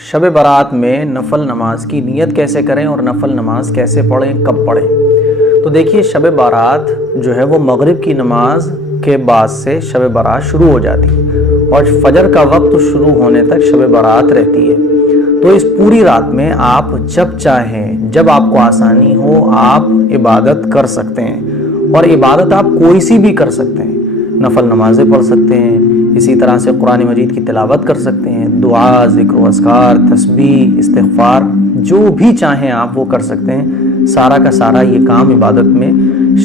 شب برات میں نفل نماز کی نیت کیسے کریں اور نفل نماز کیسے پڑھیں، کب پڑھیں؟ تو دیکھیے، شب برات جو ہے وہ مغرب کی نماز کے بعد سے شب برات شروع ہو جاتی ہے اور فجر کا وقت شروع ہونے تک شب برات رہتی ہے۔ تو اس پوری رات میں آپ جب چاہیں، جب آپ کو آسانی ہو، آپ عبادت کر سکتے ہیں، اور عبادت آپ کوئی سی بھی کر سکتے ہیں۔ نفل نمازیں پڑھ سکتے ہیں، اسی طرح سے قرآن مجید کی تلاوت کر سکتے ہیں، دعا، ذکر و اذکار، تسبیح، استغفار، جو بھی چاہیں آپ وہ کر سکتے ہیں۔ سارا کا سارا یہ کام عبادت میں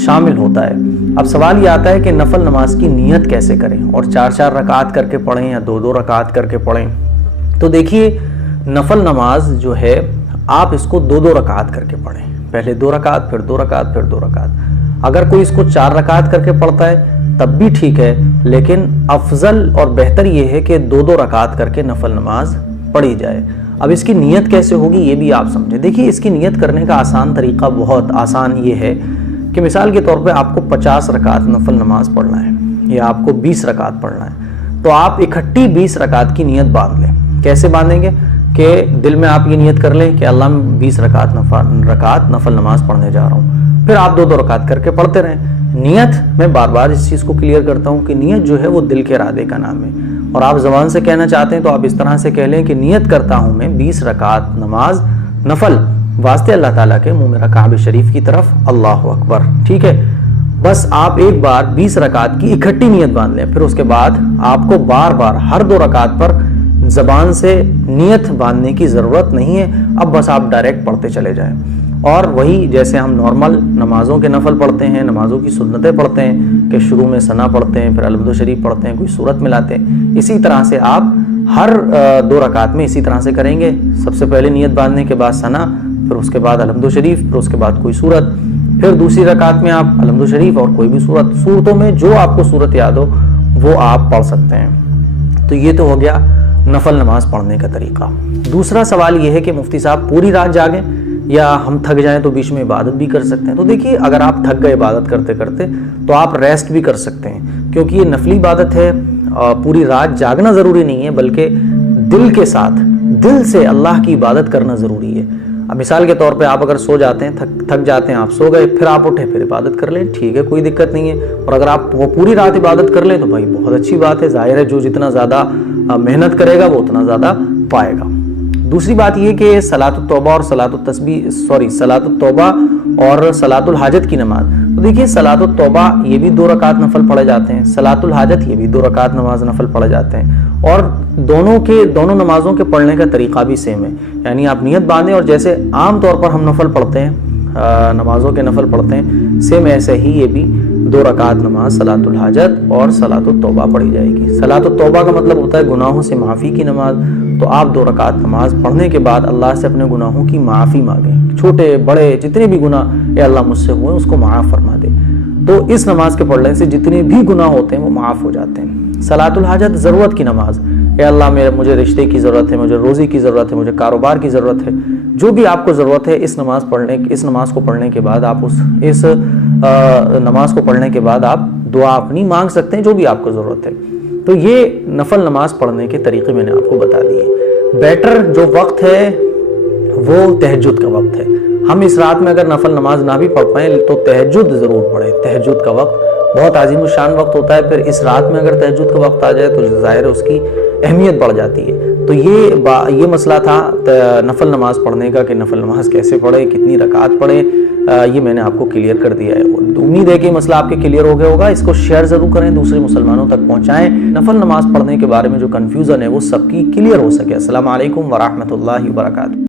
شامل ہوتا ہے۔ اب سوال یہ آتا ہے کہ نفل نماز کی نیت کیسے کریں، اور 4 رکعت کر کے پڑھیں یا 2 رکعت کر کے پڑھیں؟ تو دیکھیے، نفل نماز جو ہے آپ اس کو 2 رکعت کر کے پڑھیں، پہلے 2 رکعت، پھر 2 رکعت، پھر 2 رکعت۔ اگر کوئی اس کو 4 رکعت کر کے پڑھتا ہے تب بھی ٹھیک ہے، لیکن افضل اور بہتر یہ ہے کہ 2 رکعت کر کے نفل نماز پڑھی جائے۔ اب اس کی نیت کیسے ہوگی یہ بھی آپ سمجھیں۔ دیکھیے، اس کی نیت کرنے کا آسان طریقہ، بہت آسان یہ ہے کہ مثال کے طور پہ آپ کو 50 رکعت نفل نماز پڑھنا ہے یا آپ کو 20 رکعت پڑھنا ہے، تو آپ اکٹھی 20 رکعت کی نیت باندھ لیں۔ کیسے باندھیں گے؟ کہ دل میں آپ یہ نیت کر لیں کہ اللہ میں 20 رکعت نفل نماز پڑھنے جا رہا ہوں، پھر آپ 2 رکعت کر کے پڑھتے رہیں۔ نیت، میں بار بار اس چیز کو کلیئر کرتا ہوں کہ نیت جو ہے وہ دل کے ارادے کا نام ہے، اور آپ زبان سے کہنا چاہتے ہیں تو آپ اس طرح سے کہہ لیں کہ نیت کرتا ہوں میں 20 رکعت نماز نفل واسطے اللہ تعالیٰ کے، منہ میرا کعبہ شریف کی طرف، اللہ اکبر، ٹھیک ہے؟ بس آپ ایک بار 20 رکعت کی اکٹھی نیت باندھ لیں، پھر اس کے بعد آپ کو بار بار ہر 2 رکعت پر زبان سے نیت باندھنے کی ضرورت نہیں ہے۔ اب بس آپ ڈائریکٹ پڑھتے چلے جائیں، اور وہی جیسے ہم نارمل نمازوں کے نفل پڑھتے ہیں، نمازوں کی سنتیں پڑھتے ہیں کہ شروع میں ثنا پڑھتے ہیں، پھر الحمد شریف پڑھتے ہیں، کوئی سورت ملاتے ہیں، اسی طرح سے آپ ہر 2 رکعت میں اسی طرح سے کریں گے۔ سب سے پہلے نیت باندھنے کے بعد ثنا، پھر اس کے بعد الحمد شریف، پھر اس کے بعد کوئی سورت، پھر دوسری رکعت میں آپ الحمد شریف اور کوئی بھی سورت، صورتوں میں جو آپ کو سورت یاد ہو وہ آپ پڑھ سکتے ہیں۔ تو یہ تو ہو گیا نفل نماز پڑھنے کا طریقہ۔ دوسرا سوال یہ ہے کہ مفتی صاحب پوری رات جاگیں یا ہم تھک جائیں تو بیچ میں عبادت بھی کر سکتے ہیں؟ تو دیکھیے، اگر آپ تھک گئے عبادت کرتے کرتے تو آپ ریسٹ بھی کر سکتے ہیں، کیونکہ یہ نفلی عبادت ہے۔ پوری رات جاگنا ضروری نہیں ہے، بلکہ دل کے ساتھ، دل سے اللہ کی عبادت کرنا ضروری ہے۔ اب مثال کے طور پہ آپ اگر سو جاتے ہیں، تھک جاتے ہیں، آپ سو گئے، پھر آپ اٹھے، پھر عبادت کر لیں، ٹھیک ہے، کوئی دقت نہیں ہے۔ اور اگر آپ وہ پوری رات عبادت کر لیں تو بھائی بہت اچھی بات ہے، ظاہر ہے جو جتنا زیادہ محنت کرے گا وہ اتنا زیادہ پائے گا۔ دوسری بات یہ کہ صلاۃ التوبہ اور صلاۃ التوبہ اور صلاۃ الحاجت کی نماز، تو دیکھیے صلاۃ التوبہ یہ بھی 2 رکعت نفل پڑھے جاتے ہیں، صلاۃ الحاجت یہ بھی 2 رکعت نماز نفل پڑھے جاتے ہیں، اور دونوں نمازوں کے پڑھنے کا طریقہ بھی سیم ہے۔ یعنی آپ نیت باندھیں، اور جیسے عام طور پر ہم نفل پڑھتے ہیں، نمازوں کے نفل پڑھتے ہیں، سیم ایسے ہی یہ بھی 2 رکعت نماز صلاۃ الحاجت اور صلاۃ التوبہ پڑھی جائے گی۔ صلاۃ التوبہ کا مطلب ہوتا ہے گناہوں سے معافی کی نماز، تو آپ 2 رکعت نماز پڑھنے کے بعد اللہ سے اپنے گناہوں کی معافی مانگیں، چھوٹے بڑے جتنے بھی گناہ اے اللہ مجھ سے ہوئے اس کو معاف فرما دے۔ تو اس نماز کے پڑھنے سے جتنے بھی گناہ ہوتے ہیں وہ معاف ہو جاتے ہیں۔ صلاۃ الحاجت ضرورت کی نماز، اے اللہ مجھے رشتے کی ضرورت ہے، مجھے روزی کی ضرورت ہے، مجھے کاروبار کی ضرورت ہے، جو بھی آپ کو ضرورت ہے اس نماز کو پڑھنے کے بعد آپ اس نماز کو پڑھنے کے بعد آپ دعا اپنی مانگ سکتے ہیں، جو بھی آپ کو ضرورت ہے۔ تو یہ نفل نماز پڑھنے کے طریقے میں نے آپ کو بتا دیے۔ بیٹر جو وقت ہے وہ تہجد کا وقت ہے۔ ہم اس رات میں اگر نفل نماز نہ بھی پڑھ پائیں تو تہجد ضرور پڑھیں۔ تہجد کا وقت بہت عظیم الشان وقت ہوتا ہے، پھر اس رات میں اگر تہجد کا وقت آ جائے تو ظاہر ہے اس کی اہمیت بڑھ جاتی ہے۔ تو یہ مسئلہ تھا نفل نماز پڑھنے کا، کہ نفل نماز کیسے پڑھیں، کتنی رکعت پڑھیں، یہ میں نے آپ کو کلیئر کر دیا ہے۔ امید ہے کہ مسئلہ آپ کے کلیئر ہو گیا ہوگا۔ اس کو شیئر ضرور کریں، دوسرے مسلمانوں تک پہنچائیں، نفل نماز پڑھنے کے بارے میں جو کنفیوژن ہے وہ سب کی کلیئر ہو سکے۔ السلام علیکم ورحمۃ اللہ وبرکاتہ۔